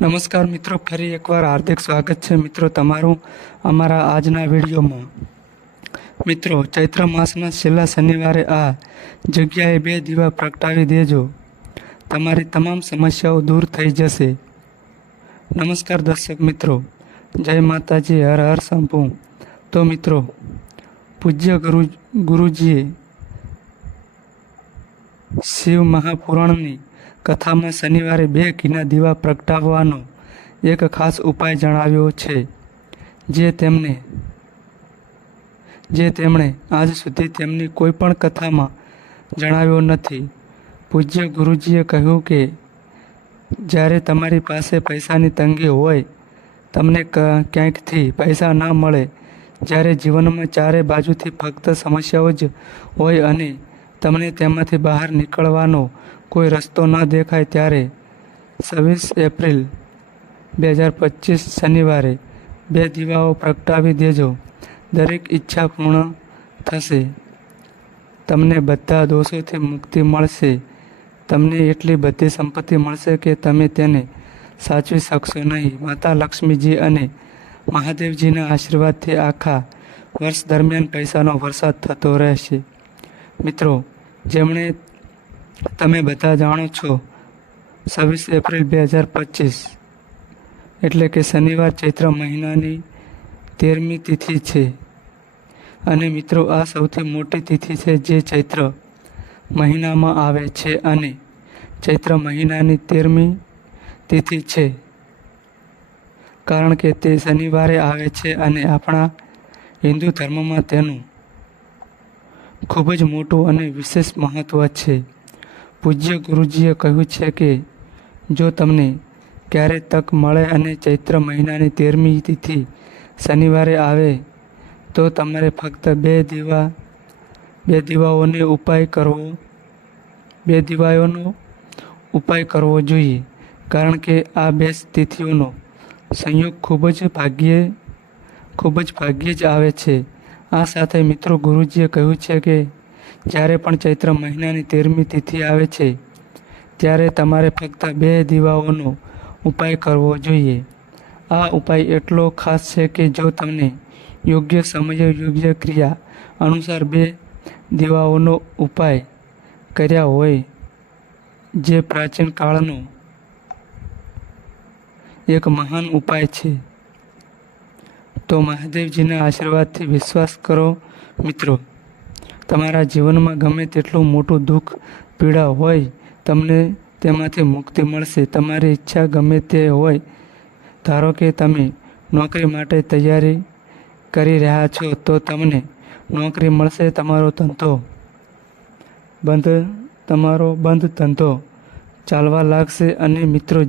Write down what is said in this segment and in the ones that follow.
નમસ્કાર મિત્રો, ફરી એકવાર હાર્દિક સ્વાગત છે મિત્રો તમારું અમારા આજના વિડીયોમાં. મિત્રો, ચૈત્ર માસના છેલ્લા શનિવારે આ જગ્યાએ 2 દીવા પ્રગટાવી દેજો. તમારી તમામ સમસ્યાઓ દૂર થઈ જશે. નમસ્કાર દર્શક મિત્રો, જય માતાજી, હર હર શંભુ. તો મિત્રો, પૂજ્ય ગુરુજીએ શિવ મહાપુરાણની કથામાં શનિવારે 2 ઘીના દીવા પ્રગટાવવાનો એક ખાસ ઉપાય જણાવ્યો છે, જે તેમણે આજ સુધી તેમની કોઈ પણ કથામાં જણાવ્યો નથી. પૂજ્ય ગુરુજીએ કહ્યું કે જ્યારે તમારી પાસે પૈસાની તંગી હોય, તમને ક્યાંકથી પૈસા ના મળે, જ્યારે જીવનમાં ચારે બાજુથી ફક્ત સમસ્યાઓ જ હોય અને તમને તેમાંથી બહાર નીકળવાનો કોઈ રસ્તો ન દેખાય, ત્યારે 26 એપ્રિલ 2025 શનિવારે 2 દીવાઓ પ્રગટાવી દેજો. દરેક ઈચ્છા પૂર્ણ થશે. તમને બધા દોષોથી મુક્તિ મળશે. તમને એટલી બધી સંપત્તિ મળશે કે તમે તેને સાચવી શકશો નહીં. માતા લક્ષ્મીજી અને મહાદેવજીના આશીર્વાદથી આખા વર્ષ દરમિયાન પૈસાનો વરસાદ થતો રહેશે. મિત્રો, જેમણે તમે બધા જાણો છો, 26 એપ્રિલ 2025 એટલે કે શનિવાર ચૈત્ર મહિનાની 13મી તિથિ છે. અને મિત્રો, આ સૌથી મોટી તિથિ છે જે ચૈત્ર મહિનામાં આવે છે અને ચૈત્ર મહિનાની 13મી તિથિ છે કારણ કે તે શનિવારે આવે છે અને આપણા હિન્દુ ધર્મમાં તેનું ખૂબ જ મોટું અને વિશેષ મહત્ત્વ છે. પૂજ્ય ગુરુજીએ કહ્યું છે કે જો તમને ક્યારે તક મળે અને ચૈત્ર મહિનાની 13મી તિથિ શનિવારે આવે તો તમારે ફક્ત 2 દીવાઓનો ઉપાય કરવો જોઈએ, કારણ કે આ 2 તિથિઓનો સંયોગ ખૂબ જ ભાગ્યે જ આવે છે. આ સાથે મિત્રો, ગુરુજીએ કહ્યું છે કે જ્યારે પણ ચૈત્ર મહિનાની 13મી તિથિ આવે છે, ત્યારે તમારે ફક્ત 2 દીવાઓનો ઉપાય કરવો જોઈએ. આ ઉપાય એટલો ખાસ છે કે જો તમને યોગ્ય સમયે યોગ્ય ક્રિયા અનુસાર 2 દીવાઓનો ઉપાય કર્યા હોય, જે પ્રાચીન કાળનો એક મહાન ઉપાય છે, તો મહાદેવજીના આશીર્વાદથી વિશ્વાસ કરો મિત્રો, તમારા જીવનમાં ગમે તેટલું મોટું દુઃખ પીડા હોય, તમને તેમાંથી મુક્તિ મળશે. તમારી ઈચ્છા ગમે તે હોય, ધારો કે તમે નોકરી માટે તૈયારી કરી રહ્યા છો, તો તમને નોકરી મળશે. તમારો બંધ ધંધો ચાલવા લાગશે. અને મિત્રો,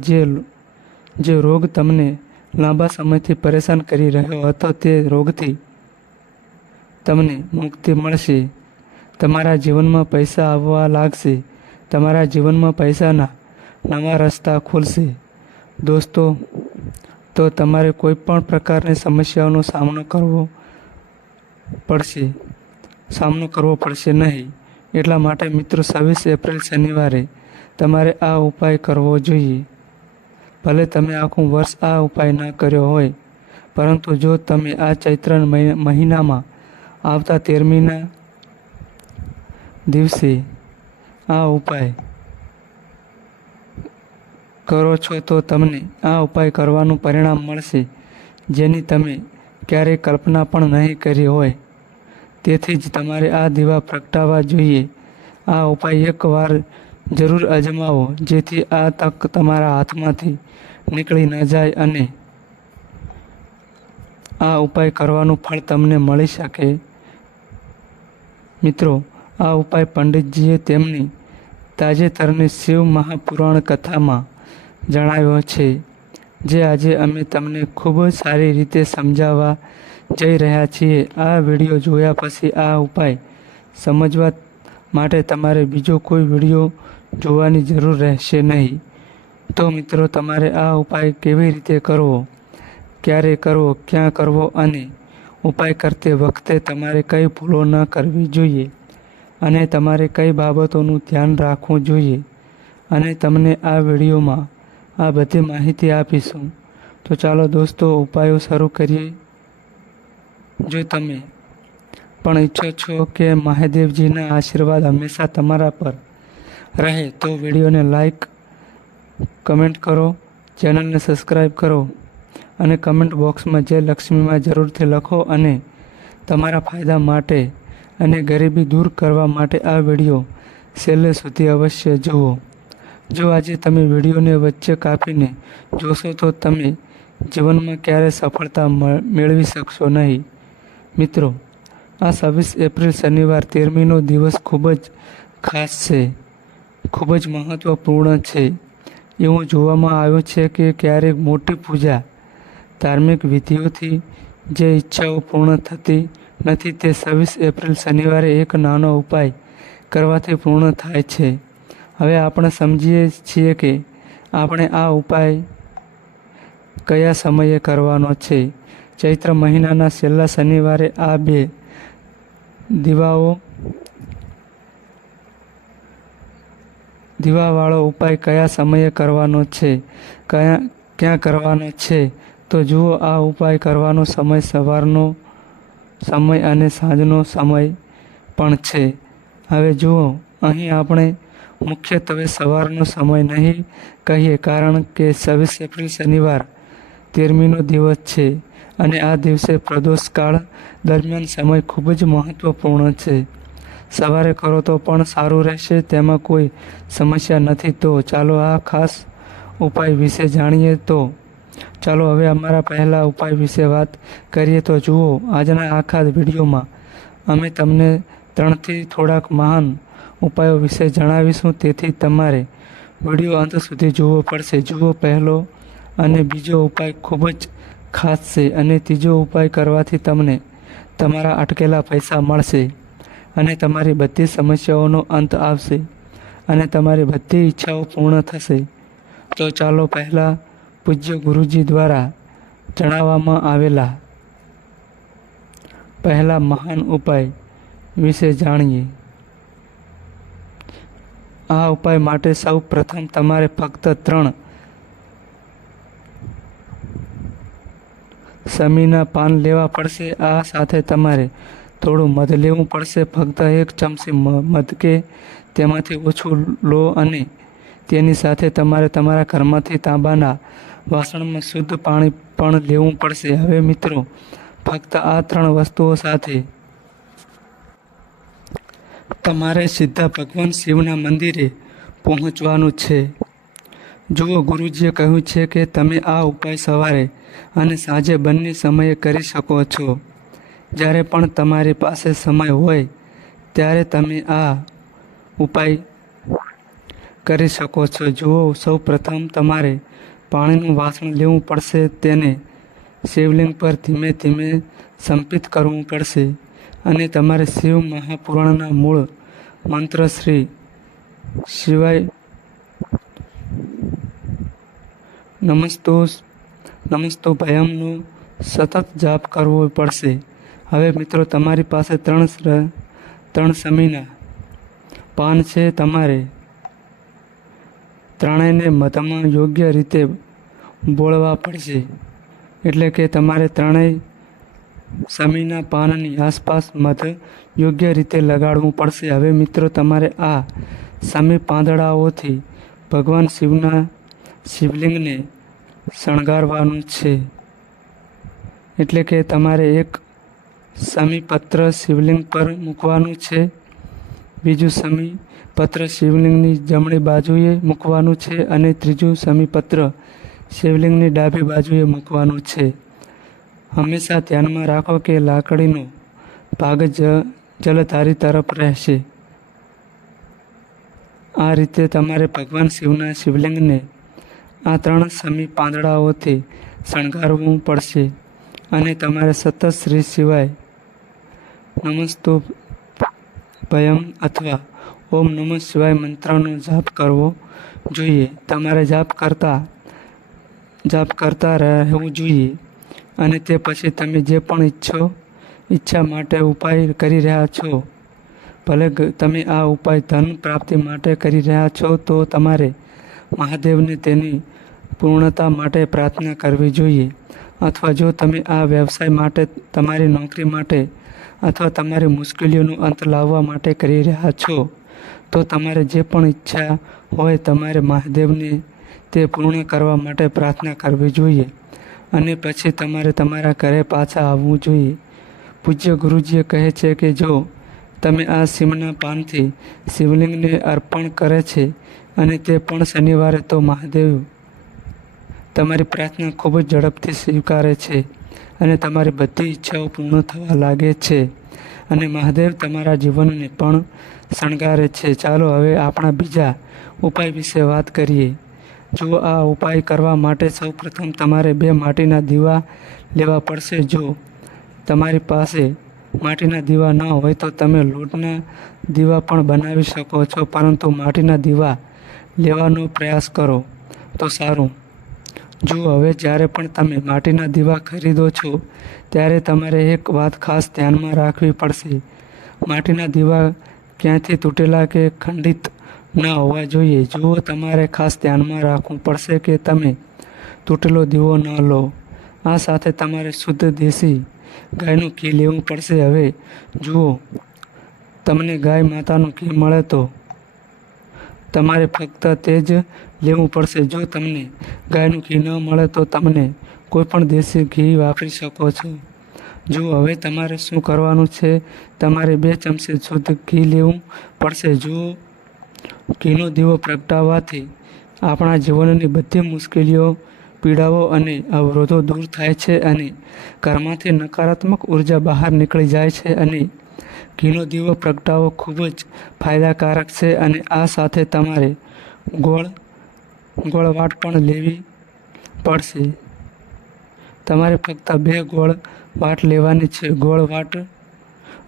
જે રોગ તમને લાંબા સમયથી પરેશાન કરી રહ્યો હતો, તે રોગથી તમને મુક્તિ મળશે. તમારા જીવનમાં પૈસા આવવા લાગશે. તમારા જીવનમાં પૈસાના નવા રસ્તા ખુલશે. દોસ્તો, તો તમારે કોઈ પણ પ્રકારની સમસ્યાઓનો સામનો કરવો પડશે નહીં. એટલા માટે મિત્રો, 26 એપ્રિલ શનિવારે તમારે આ ઉપાય કરવો જોઈએ. ભલે તમે આખું વર્ષ આ ઉપાય ન કર્યો હોય, પરંતુ જો તમે આ ચૈત્ર મહિનામાં આવતા 13મીના દિવસે આ ઉપાય કરો છો, તો તમને આ ઉપાય કરવાનું પરિણામ મળશે, જેની તમે ક્યારેય કલ્પના પણ નહીં કરી હોય. તેથી જ તમારે આ દીવા પ્રગટાવવા જોઈએ. આ ઉપાય એકવાર જરૂર અજમાવો, જેથી આ તક તમારા હાથમાંથી નીકળી ન જાય અને આ ઉપાય કરવાનું ફળ તમને મળી શકે. મિત્રો, આ ઉપાય પંડિતજીએ તેમની તાજેતરની શિવ મહાપુરાણ કથામાં જણાવ્યો છે, જે આજે અમે તમને ખૂબ સારી રીતે સમજાવવા જઈ રહ્યા છીએ. આ વિડીયો જોયા પછી આ ઉપાય સમજવા માટે તમારે બીજો કોઈ વિડીયો જોવાની જરૂર રહેશે નહીં. તો મિત્રો, તમારે આ ઉપાય કેવી રીતે કરવો, ક્યારે કરવો, ક્યાં કરવો અને ઉપાય કરતી વખતે તમારે કઈ ભૂલો ન કરવી જોઈએ અને તમારે કઈ બાબતોનું ધ્યાન રાખવું જોઈએ, અને તમને આ વિડીયોમાં આ બધી માહિતી આપીશું. તો ચાલો દોસ્તો ઉપાયો શરૂ કરીએ. જો તમે પણ ઈચ્છો છો કે મહાદેવજીના આશીર્વાદ હંમેશા તમારા પર રહે તો વિડીયોને લાઈક, કમેન્ટ કરો, ચેનલને સબસ્ક્રાઈબ કરો અને કમેન્ટ બોક્સમાં જય લક્ષ્મીમાં જરૂરથી લખો અને તમારા ફાયદા માટે અને ગરીબી દૂર કરવા માટે આ વિડીયો છેલ્લે સુધી અવશ્ય જુઓ. જો આજે તમે વિડીયોને વચ્ચે કાપીને જોશો તો તમે જીવનમાં ક્યારેય સફળતા મેળવી શકશો નહીં. મિત્રો, આ 26 એપ્રિલ શનિવાર 13મીનો દિવસ ખૂબ જ ખાસ છે, ખૂબ જ મહત્વપૂર્ણ છે. એવું જોવામાં આવ્યું છે કે ક્યારેક મોટી પૂજા, ધાર્મિક વિધિઓથી જે ઈચ્છાઓ પૂર્ણ થતી નથી તે 26 એપ્રિલ શનિવારે એક નાનો ઉપાય કરવાથી પૂર્ણ થાય છે. હવે આપણે સમજીએ છીએ કે આપણે આ ઉપાય કયા સમયે કરવાનો છે. ચૈત્ર મહિનાના છેલ્લા શનિવારે આ 2 દીવાવાળો ઉપાય કયા સમયે કરવાનો છે, ક્યાં કરવાનો છે? તો જુઓ, આ ઉપાય કરવાનો સમય સવારનો સમય અને સાંજનો સમય પણ છે. હવે જુઓ, અહીં આપણે મુખ્યત્વે સવારનો સમય નહીં કહીએ કારણ કે 26 એપ્રિલ શનિવાર 13મીનો દિવસ છે અને આ દિવસે પ્રદોષકાળ દરમિયાન સમય ખૂબ જ મહત્વપૂર્ણ છે. સવારે કરો તો પણ સારું રહેશે, તેમાં કોઈ સમસ્યા નથી. તો ચાલો આ ખાસ ઉપાય વિશે જાણીએ. તો ચાલો હવે અમારા પહેલા ઉપાય વિશે વાત કરીએ. તો જુઓ, આજના આખા વિડીયોમાં અમે તમને 3થી થોડાક મહાન ઉપાયો વિશે જણાવીશું, તેથી તમારે વિડીયો અંત સુધી જોવો પડશે. જુઓ, પહેલો અને બીજો ઉપાય ખૂબ જ ખાસ છે અને ત્રીજો ઉપાય કરવાથી તમને તમારા અટકેલા પૈસા મળશે અને તમારી બધી સમસ્યાઓનો અંત આવશે અને તમારી બધી ઈચ્છાઓ પૂર્ણ થશે. તો ચાલો પહેલાં પૂજ્ય ગુરુજી દ્વારા જણાવવામાં આવેલા પહેલા મહાન ઉપાય વિશે જાણીએ. આ ઉપાય માટે સૌ પ્રથમ તમારે ફક્ત 3 શમીના પાન લેવા પડશે. આ સાથે તમારે થોડું મધ લેવું પડશે. ફક્ત 1 ચમચી મધ કે તેમાંથી ઓછું લો અને તેની સાથે તમારે તમારા ઘરમાંથી તાંબાના વાસણમાં શુદ્ધ પાણી પણ લેવું પડશે. હવે મિત્રો, ફક્ત આ 3 વસ્તુઓ સાથે તમારે સીધા ભગવાન શિવના મંદિરે પહોંચવાનું છે. જુઓ, ગુરુજીએ કહ્યું છે કે તમે આ ઉપાય સવારે અને સાંજે બંને સમયે કરી શકો છો. જ્યારે પણ તમારી પાસે સમય હોય ત્યારે તમે આ ઉપાય કરી શકો છો. જુઓ, સૌ પ્રથમ તમારે પાણીનું વાસણ લેવું પડશે. તેને શિવલિંગ પર ધીમે ધીમે સંપિત કરવું પડશે અને તમારે શિવ મહાપુરાણના મૂળ મંત્ર શ્રી શિવાય નમસ્તો ભયમનો સતત જાપ કરવો પડશે. હવે મિત્રો, તમારી પાસે 3 શમીના પાન છે. તમારે ત્રણેયને મધમાં યોગ્ય રીતે બોળવા પડશે. એટલે કે તમારે 3 શમીના પાનની આસપાસ મધ યોગ્ય રીતે લગાડવું પડશે. હવે મિત્રો, તમારે આ શમી પાંદડાઓથી ભગવાન શિવના શિવલિંગને શણગારવાનું છે. એટલે કે તમારે 1 શમી પત્ર શિવલિંગ પર મૂકવાનું છે, બીજું શમી પત્ર શિવલિંગની જમણી બાજુએ મૂકવાનું છે અને ત્રીજું શમી પત્ર શિવલિંગની ડાબી બાજુએ મૂકવાનું છે. હંમેશા ધ્યાનમાં રાખો કે લાકડીનો ભાગ જલધારી તરફ રહેશે. આ રીતે તમારે ભગવાન શિવના શિવલિંગને આ 3 શમી પાંદડાઓથી શણગારવું પડશે અને તમારે સતત શ્રી શિવાય નમસ્તો ભયમ અથવા ઓમ નમઃ શિવાય મંત્રનો જાપ કરવો જોઈએ. તમારે જાપ કરતા રહેવું જોઈએ અને તે પછી તમે જે પણ ઈચ્છા માટે ઉપાય કરી રહ્યા છો, ભલે તમે આ ઉપાય ધન પ્રાપ્તિ માટે કરી રહ્યા છો, તો તમારે મહાદેવને તેની પૂર્ણતા માટે પ્રાર્થના કરવી જોઈએ. અથવા જો તમે આ વ્યવસાય માટે, તમારી નોકરી માટે અથવા તમારી મુશ્કેલીઓનો અંત લાવવા માટે કરી રહ્યા છો, તો તમારે જે પણ ઈચ્છા હોય તમારે મહાદેવને તે પૂર્ણ કરવા માટે પ્રાર્થના કરવી જોઈએ અને પછી તમારે તમારા ઘરે પાછા આવવું જોઈએ. પૂજ્ય ગુરુજીએ કહે છે કે જો તમે આ સીમના પાનથી શિવલિંગને અર્પણ કરે છે અને તે પણ શનિવારે, તો મહાદેવ તમારી પ્રાર્થના ખૂબ જ ઝડપથી સ્વીકારે છે અને તમારી બધી ઈચ્છાઓ પૂર્ણ થવા લાગે છે અને મહાદેવ તમારા જીવનને પણ શણગારે છે. ચાલો હવે આપણા બીજા ઉપાય વિશે વાત કરીએ. જો આ ઉપાય કરવા માટે સૌપ્રથમ તમારે 2 માટીના દીવા લેવા પડશે. જો તમારી પાસે માટીના દીવા ન હોય તો તમે લોટના દીવા પણ બનાવી શકો છો, પરંતુ માટીના દીવા લેવાનો પ્રયાસ કરો તો સારું. જુઓ, હવે જ્યારે પણ તમે માટીના દીવા ખરીદો છો ત્યારે તમારે એક વાત ખાસ ધ્યાનમાં રાખવી પડશે. માટીના દીવા ક્યાંથી તૂટેલા કે ખંડિત ન હોવા જોઈએ. જુઓ, તમારે ખાસ ધ્યાનમાં રાખવું પડશે કે તમે તૂટેલો દીવો ન લો. આ સાથે તમારે શુદ્ધ દેશી ગાયનું ઘી લેવું પડશે. હવે જુઓ, તમને ગાય માતાનું ઘી મળે તો તમારે ફક્ત તે જ લેવું પડશે. જો તમને ગાયનું ઘી ન મળે તો તમને કોઈપણ દેશી ઘી વાપરી શકો છો. જુઓ, હવે તમારે શું કરવાનું છે, તમારે 2 ચમચી શુદ્ધ ઘી લેવું પડશે. જુઓ, ઘીનો દીવો પ્રગટાવવાથી આપણા જીવનની બધી મુશ્કેલીઓ, પીડાઓ અને અવરોધો દૂર થાય છે અને ઘરમાંથી નકારાત્મક ઉર્જા બહાર નીકળી જાય છે અને ઘીનો દીવો પ્રગટાવવો ખૂબ જ ફાયદાકારક છે. અને આ સાથે તમારે ગોળ વાટ પણ લેવી પડશે. તમારે ફક્ત 2 ગોળ વાટ લેવાની છે. ગોળ વાટ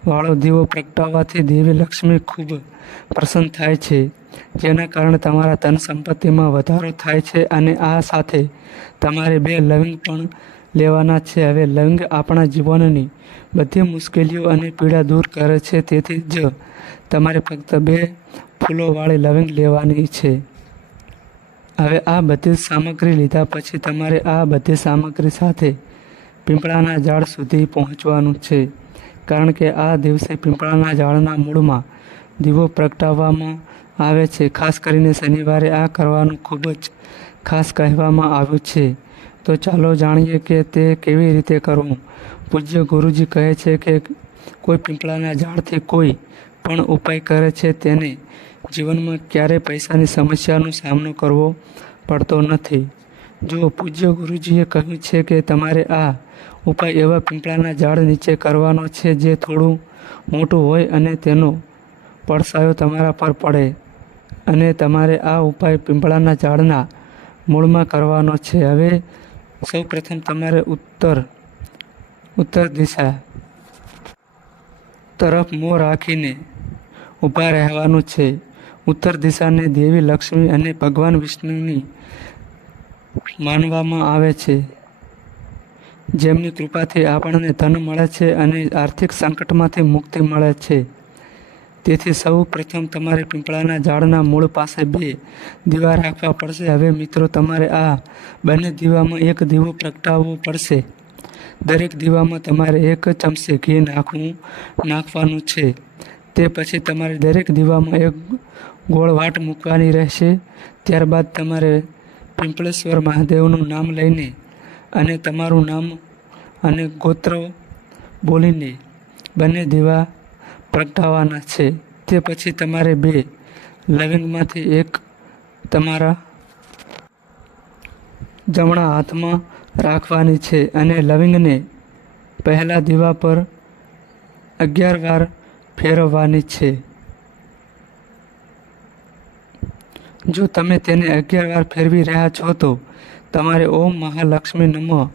વાળો દીવો પ્રગટાવવાથી દેવી લક્ષ્મી ખૂબ પ્રસન્ન થાય છે, જેના કારણે તમારા ધન સંપત્તિમાં વધારો થાય છે. અને આ સાથે તમારે 2 લવિંગ પણ લેવાના છે. હવે લવિંગ આપણા જીવનની બધી મુશ્કેલીઓ અને પીડા દૂર કરે છે, તેથી જ તમારે ફક્ત 2 ફૂલોવાળી લવિંગ લેવાની છે. હવે આ બધી સામગ્રી લીધા પછી તમારે આ બધી સામગ્રી સાથે પીપળાના ઝાડ સુધી પહોંચવાનું છે, કારણ કે આ દિવસે પીપળાના ઝાડના મૂળમાં દીવો પ્રગટાવવામાં આવે છે. ખાસ કરીને શનિવારે આ કરવાનું ખૂબ જ ખાસ કહેવામાં આવ્યું છે. તો ચાલો જાણીએ કે તે કેવી રીતે કરવું. પૂજ્ય ગુરુજી કહે છે કે કોઈ પીપળાના ઝાડથી કોઈ પણ ઉપાય કરે છે તેને જીવનમાં ક્યારેય પૈસાની સમસ્યાનો સામનો કરવો પડતો નથી. જો પૂજ્ય ગુરુજીએ કહ્યું છે કે તમારે આ ઉપાય એવા પીપળાના ઝાડ નીચે કરવાનો છે જે થોડું મોટું હોય અને તેનો પડછાયો તમારા પર પડે, અને તમારે આ ઉપાય પીપળાના ઝાડના મૂળમાં કરવાનો છે. હવે સૌપ્રથમ તમારે ઉત્તર દિશા તરફ મોં રાખીને ઊભા રહેવાનું છે. ઉત્તર દિશાને દેવી લક્ષ્મી અને ભગવાન વિષ્ણુની માનવામાં આવે છે, જેમની કૃપાથી આપણને ધન મળે છે અને આર્થિક સંકટમાંથી મુક્તિ મળે છે. તેથી સૌ પ્રથમ તમારે પીપળાના ઝાડના મૂળ પાસે 2 દીવા રાખવા પડશે. હવે મિત્રો, તમારે આ બંને દીવામાં એક દીવો પ્રગટાવવો પડશે. દરેક દીવામાં તમારે 1 ચમચી ઘી નાખવાનું છે. તે પછી તમારે દરેક દીવામાં 1 ગોળ વાટ મૂકવાની રહેશે. ત્યારબાદ તમારે પિંપળેશ્વર મહાદેવનું નામ લઈને અને તમારું નામ અને ગોત્ર બોલીને બંને દીવા પ્રગટાવવાના છે. તે પછી તમારે 2 લવિંગમાંથી 1 તમારા જમણા હાથમાં રાખવાની છે અને લવિંગને પહેલા દીવા પર 11 વાર ફેરવવાની છે. જો તમે તેને 11 વાર ફેરવી રહ્યા છો તો તમારે ઓમ મહાલક્ષ્મી નમઃ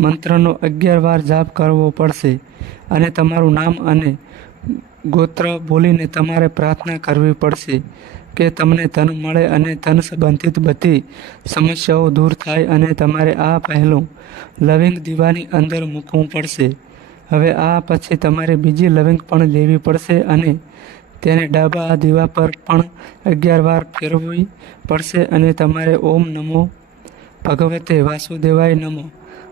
મંત્રનો 11 વાર જાપ કરવો પડશે અને તમારું નામ અને ગોત્ર બોલીને તમારે પ્રાર્થના કરવી પડશે કે તમને ધન મળે અને ધન સંબંધિત બધી સમસ્યાઓ દૂર થાય. અને તમારે આ પહેલું લવિંગ દીવાની અંદર મૂકવું પડશે. હવે આ પછી તમારે બીજી લવિંગ પણ લેવી પડશે અને તેને ડાબા દીવા પર પણ 11 વાર ફેરવવી પડશે અને તમારે ઓમ નમો ભગવતે વાસુદેવાય નમઃ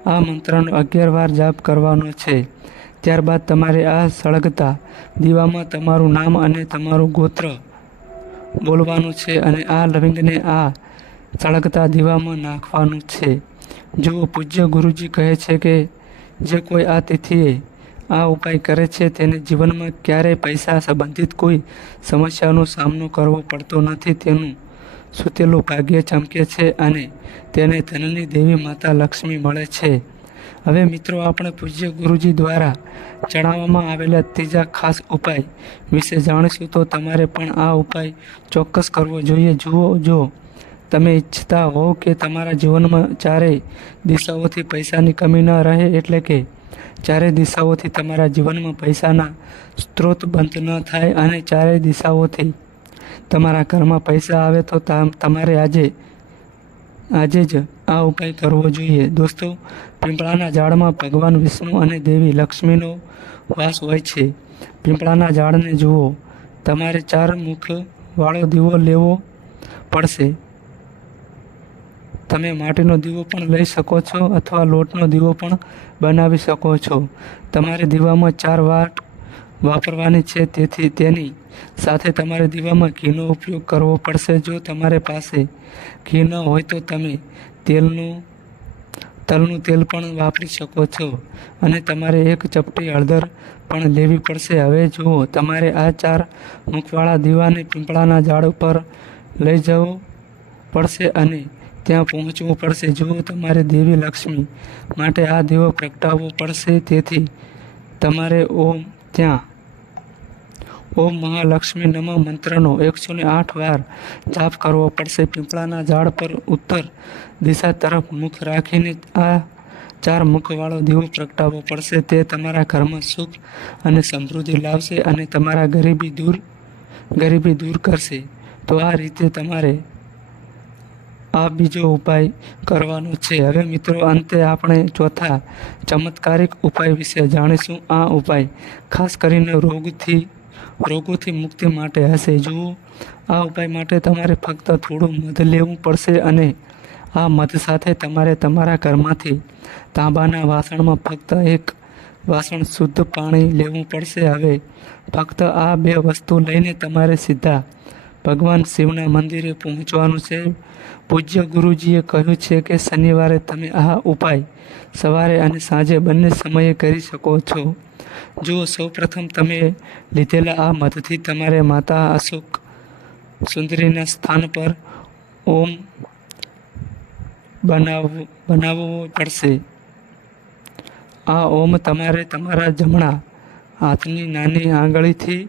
આ મંત્રનો 11 વાર જાપ કરવાનો છે. ત્યારબાદ તમારે આ સળગતા દીવામાં તમારું નામ અને તમારું ગોત્ર બોલવાનું છે અને આ લવિંગને આ સળગતા દીવામાં નાખવાનું છે. જુઓ, પૂજ્ય ગુરુજી કહે છે કે જે કોઈ આ તિથિએ આ ઉપાય કરે છે તેને જીવનમાં ક્યારેય પૈસા સંબંધિત કોઈ સમસ્યાનો સામનો કરવો પડતો નથી. તેનું સુતેલું ભાગ્ય ચમકે છે અને તેને ધનની દેવી માતા લક્ષ્મી મળે છે. હવે મિત્રો, આપણે પૂજ્ય ગુરુજી દ્વારા જણાવવામાં આવેલા ત્રીજા ખાસ ઉપાય વિશે જાણીશું. તો તમારે પણ આ ઉપાય ચોક્કસ કરવો જોઈએ. જુઓ, જો તમે ઈચ્છતા હોવ કે તમારા જીવનમાં ચારેય દિશાઓથી પૈસાની કમી ન રહે, એટલે કે ચારેય દિશાઓથી તમારા જીવનમાં પૈસાના સ્ત્રોત બંધ ન થાય અને ચારેય દિશાઓથી તમારા ઘરમાં પૈસા આવે, તો તમારે આજે જ આ ઉપાય કરવો જોઈએ. દોસ્તો, પીપળાના ઝાડમાં ભગવાન વિષ્ણુ અને દેવી લક્ષ્મીનો વાસ હોય છે. પીપળાના ઝાડને જુઓ, તમારે 4 મુખ વાળો દીવો લેવો પડશે. તમે માટીનો દીવો પણ લઈ શકો છો અથવા લોટનો દીવો પણ બનાવી શકો છો. તમારે દીવામાં 4 વાટ વાપરવાની છે. તેથી તેની સાથે તમારે દીવામાં ઘીનો ઉપયોગ કરવો પડશે. જો તમારી પાસે ઘી ન હોય તો તમે તલનું તેલ પણ વાપરી શકો છો અને તમારે 1 ચપટી હળદર પણ લેવી પડશે. હવે જુઓ, તમારે આ 4 મુખવાળા દીવાને પીપળાના ઝાડ પર લઈ જવો પડશે અને ત્યાં પહોંચવું પડશે. જુઓ, તમારે દેવી લક્ષ્મી માટે આ દીવો પ્રગટાવવો પડશે. તેથી તમારે ઓમ મહાલક્ષ્મી નમઃ મંત્રનો 108 વાર જાપ કરવો પડશે. પીપળાના ઝાડ પર ઉત્તર દિશા તરફ મુખ રાખીને આ 4 મુખવાળો દીવો પ્રગટાવવો પડશે. તે તમારા ઘરમાં સુખ અને સમૃદ્ધિ લાવશે અને તમારા ગરીબી દૂર કરશે. તો આ રીતે તમારે આ બીજો ઉપાય કરવાનો છે. હવે મિત્રો, અંતે આપણે ચોથા ચમત્કારિક ઉપાય વિશે જાણીશું. આ ઉપાય ખાસ કરીને રોગોથી મુક્તિ માટે હશે. જુઓ, આ ઉપાય માટે તમારે ફક્ત થોડું મધ લેવું પડશે અને આ મધ સાથે તમારે તમારા ઘરમાંથી તાંબાના વાસણમાં ફક્ત 1 વાસણ શુદ્ધ પાણી લેવું પડશે. હવે ફક્ત આ 2 વસ્તુ લઈને તમારે સીધા ભગવાન શિવના મંદિરે પહોંચવાનું છે. પૂજ્ય ગુરુજીએ કહ્યું છે કે શનિવારે તમે આ ઉપાય સવારે અને સાંજે બંને સમયે કરી શકો છો. જુઓ, સૌપ્રથમ તમે લીધેલા આ મધથી તમારે માતા અશોક સુંદરીના સ્થાન પર ઓમ બનાવવો પડશે. આ ઓમ તમારે તમારા જમણા હાથની નાની આંગળીથી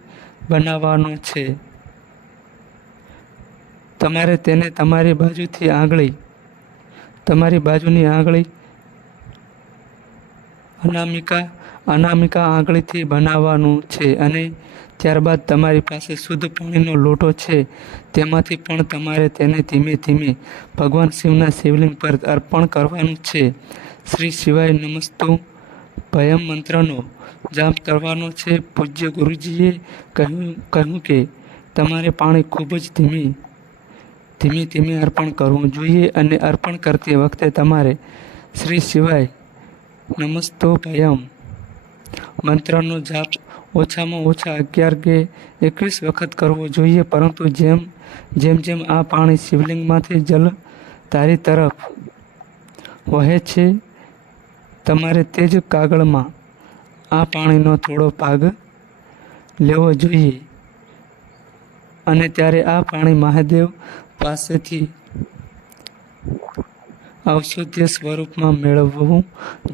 બનાવવાનો છે. તમારે તેને તમારી બાજુની આંગળી અનામિકા આંગળીથી બનાવવાનું છે અને ત્યારબાદ તમારી પાસે શુદ્ધ પાણીનો લોટો છે. તેમાંથી પણ તમારે તેને ધીમે ધીમે ભગવાન શિવના શિવલિંગ પર અર્પણ કરવાનું છે. શ્રી શિવાય નમસ્તુ ભયમ મંત્રનો જાપ કરવાનો છે. પૂજ્ય ગુરુજીએ કહ્યું કે તમારે પાણી ખૂબ જ ધીમે અર્પણ કરવું જોઈએ અને અર્પણ કરતી વખતે તમારે શ્રી શિવાય નમસ્તો ભયમ મંત્રનો જાપ ઓછામાં ઓછા 11 કે 21 વખત કરવો જોઈએ. પરંતુ જેમ આ પાણી શિવલિંગમાંથી જલધારી તરફ વહે છે, તમારે તે જ કાગળમાં આ પાણીનો થોડો ભાગ લેવો જોઈએ અને ત્યારે આ પાણી મહાદેવ પાસેથી ઔષધીય સ્વરૂપમાં મેળવવું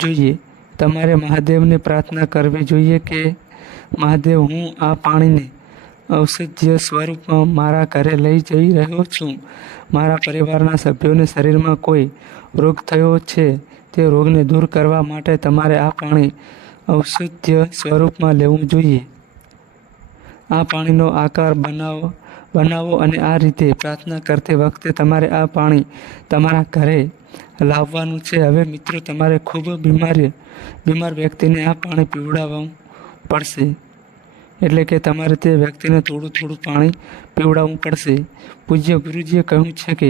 જોઈએ. તમારે મહાદેવને પ્રાર્થના કરવી જોઈએ કે મહાદેવ, હું આ પાણીને ઔષધીય સ્વરૂપમાં મારા ઘરે લઈ જઈ રહ્યો છું. મારા પરિવારના સભ્યોને શરીરમાં કોઈ રોગ થયો છે, તે રોગને દૂર કરવા માટે તમારે આ પાણી ઔષધીય સ્વરૂપમાં લેવું જોઈએ. આ પાણીનો આકાર બનાવો અને આ રીતે પ્રાર્થના કરતી વખતે તમારે આ પાણી તમારા ઘરે લાવવાનું છે. હવે મિત્રો, તમારે ખૂબ બીમાર વ્યક્તિને આ પાણી પીવડાવવું પડશે. એટલે કે તમારે તે વ્યક્તિને થોડું થોડું પાણી પીવડાવવું પડશે. પૂજ્ય ગુરુજીએ કહ્યું છે કે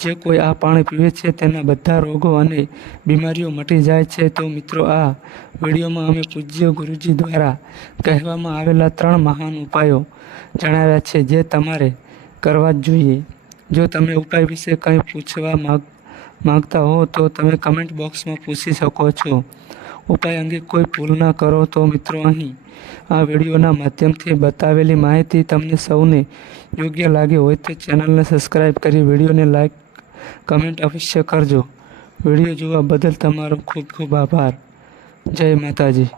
જે કોઈ આ પાણી પીવે છે તેના બધા રોગો અને બીમારીઓ મટી જાય છે. તો મિત્રો, આ વિડીયોમાં અમે પૂજ્ય ગુરુજી દ્વારા કહેવામાં આવેલા 3 મહાન ઉપાયો જણાવ્યા છે જે તમારે કરવા જ જોઈએ. જો તમે ઉપાય વિશે કંઈ પૂછવા માંગતા હો તો તમે કમેન્ટ બોક્સમાં પૂછી શકો છો. ઉપાય અંગે કોઈ ભૂલ ના કરો. તો મિત્રો, અહીં આ વિડીયોના માધ્યમથી બતાવેલી માહિતી તમને સૌને યોગ્ય લાગી હોય તો ચેનલને સબસ્ક્રાઈબ કરી વિડીયોને લાઈક કમેન્ટ અવશ્ય કરજો. વિડીયો જોવા બદલ તમારો ખૂબ ખૂબ આભાર. જય માતાજી.